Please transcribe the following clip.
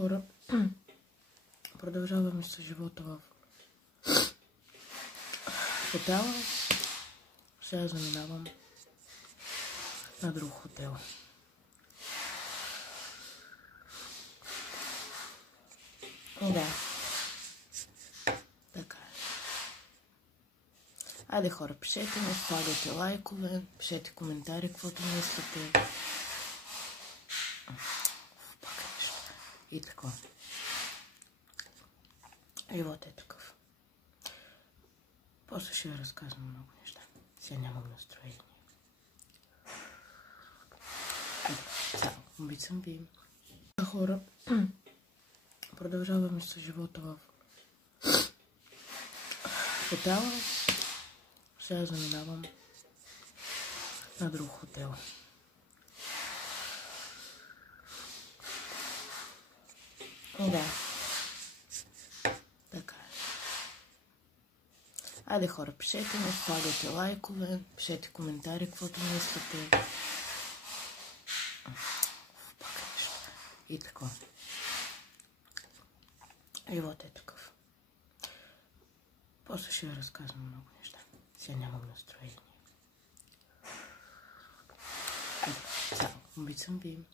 хора, продължаваме с живота в хотела. Сега заминавам на друг хотел. И да. Така е. Айде хора, пишете ми, слагайте лайкове, пишете коментари, каквото мислите. И така. Живот е такъв. После ще ви разказвам много неща. Сега нямам настроение. Цяло, обичам ви. Хора, продължаваме с живота в хотела. Сега заминавам на друг хотел. И да. Така е. Айде хора, пишете ми, слагайте лайкове, пишете коментари, каквото мислите. И така. Живот е такъв. После ще ви разказвам много неща. Сега нямам настроение. Цяло, обичам ви.